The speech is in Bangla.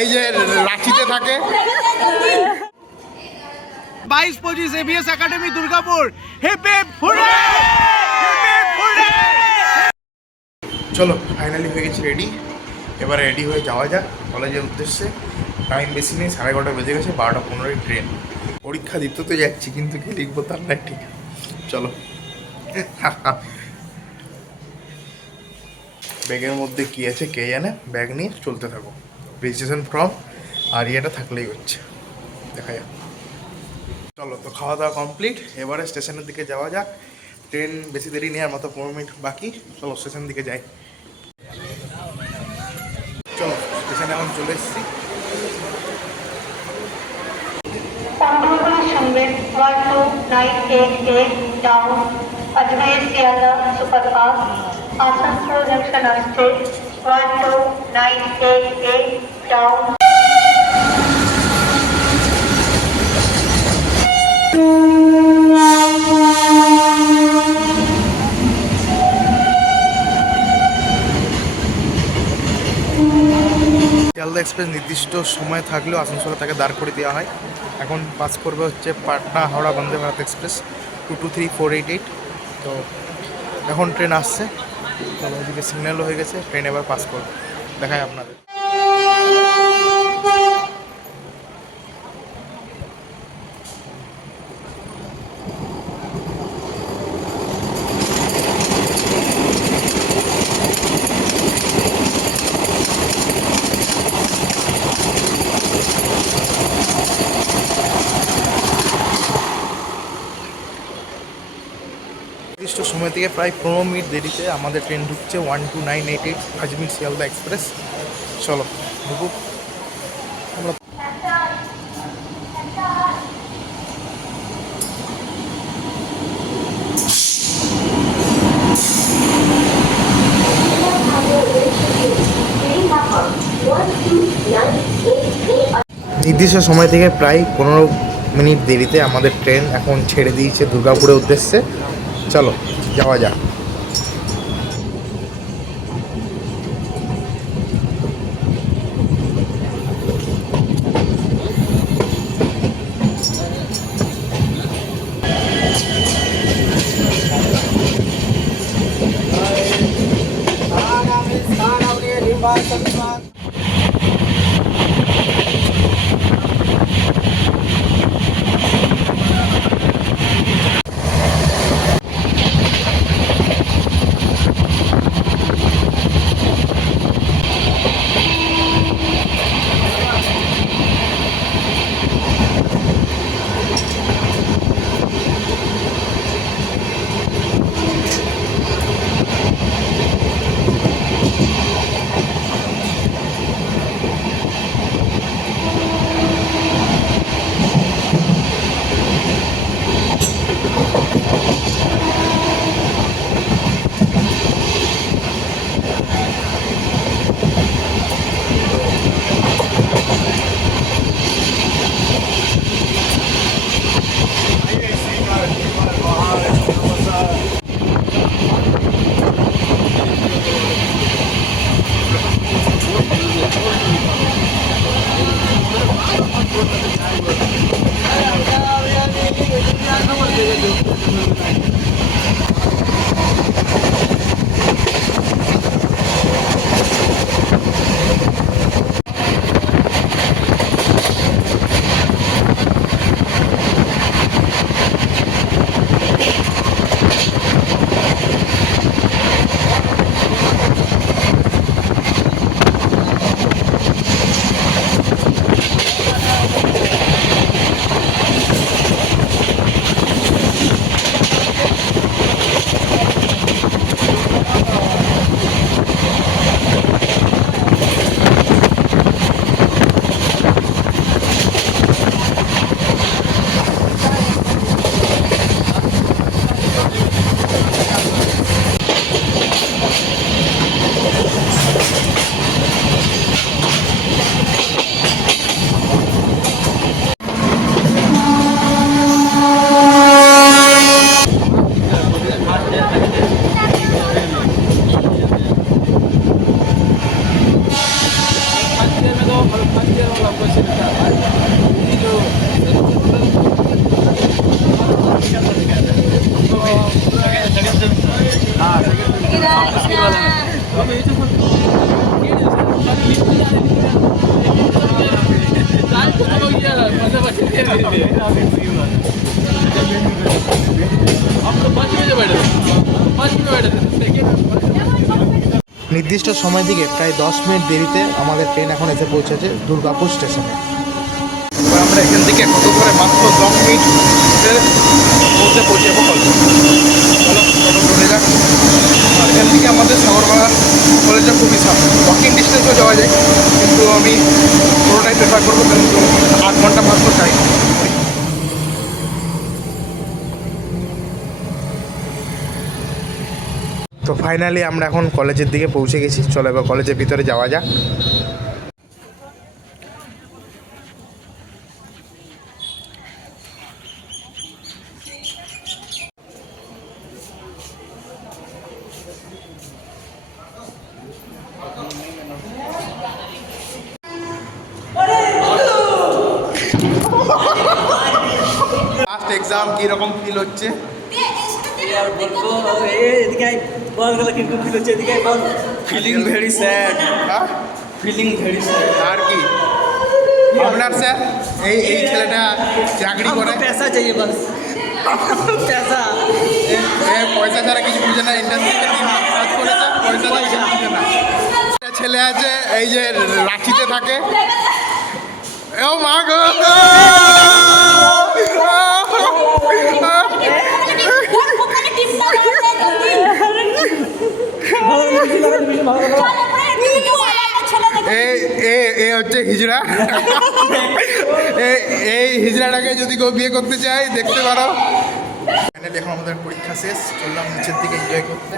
এই যে রাঁচিতে থাকে। 22-25 ABS academy Durgapur. Hip hip hurray! Hip hip hurray! চলো ফাইনালি হয়ে গেছি রেডি। এবার রেডি হয়ে যাওয়া যাক কলেজের উদ্দেশ্যে। টাইম বেশি নেই, 11:30 বেজে গেছে, 12:15 ট্রেন। পরীক্ষা দিতে তো যাচ্ছি, কিন্তু কি লিখবো তার না ঠিক। চলো। ব্যাগের মধ্যে কী আছে কে জানে, ব্যাগ নিয়ে চলতে থাকো। রেজিস্ট্রেশন ফর্ম আর ইয়েটা থাকলেই হচ্ছে, দেখা যাক। চলো, তো খাওয়া দাওয়া কমপ্লিট, এবারে স্টেশনের দিকে যাওয়া যাক। ট্রেন বেশি দেরি নেই, আর মাত্র 15 মিনিট বাকি। চলো স্টেশন দিকে যাই। চলো স্টেশনে এখন চলে এসেছি। সঙ্গে 1298 down Ajmer Sealdah superfast Asansol junction আসছে 12988 ডাউন। শিয়ালদা এক্সপ্রেস নির্দিষ্ট সময় থাকলেও আসানসোলে তাকে দাঁড় করে দেওয়া হয়। এখন পাস করবে হচ্ছে পাটনা হাওড়া বন্দে ভারত এক্সপ্রেস 223488। তো এখন ট্রেন আসছে, তো ওইদিকে সিগন্যালও হয়ে গেছে, ট্রেন এবার পাস করবে, দেখায় আপনাদের। নির্দিষ্ট সময় থেকে প্রায় 15 মিনিট দেরিতে আমাদের ট্রেন ঢুকছে 12988 আজমির শিয়ালদা এক্সপ্রেস। চলো ঢুকুক আমরা। নির্দিষ্ট সময় থেকে প্রায় 15 মিনিট দেরিতে আমাদের ট্রেন এখন ছেড়ে দিয়েছে দুর্গাপুরের উদ্দেশ্যে। চলো যাওয়া যাক। নির্দিষ্ট সময় থেকে প্রায় 10 মিনিট দেরিতে আমাদের ট্রেন এখন এসে পৌঁছেছে দুর্গাপুর স্টেশনে। এবার আমরা এখান থেকে কত করে মাত্র 10 মিনিটের মধ্যে পৌঁছে যাবো চলো চলে যাক। আর এখান থেকে আমাদের সাগরপাড়া কলেজটা খুবই সামনে, ওয়াকিং ডিস্টেন্সও যাওয়া যায়, কিন্তু আমি পুরোটাই প্রেফার করবো, কারণ 8 ঘন্টা মাত্র চাই। তো ফাইনালি আমরা এখন কলেজের দিকে পৌঁছে গেছি, চলো এবার কলেজের ভিতরে যাওয়া যাক। লাস্ট এক্সাম কীরকম ফিল হচ্ছে? ফিলিং ভেরি স্যাড, হ্যাঁ, ফিলিং ভেরি স্যাড। আর কি আপনার স্যার এই ছেলেটা চাকরি করে, पैसा चाहिए बस, पैसा। পয়সা ছাড়া কিছু বুঝে না, ইন্ডাস্ট্রিতে 3 মাস কাজ করেছে, পয়সা ছাড়া কিছু বুঝে না। একটা ছেলে আছে এই যে রাঁচিতে থাকে, ও মা গো, এ হচ্ছে হিজড়া। এই হিজড়াটাকে যদি কেউ বিয়ে করতে চায় দেখতে পারো। ফাইনালি এখন আমাদের পরীক্ষা শেষ, চললাম নিচের দিকে এনজয় করতে।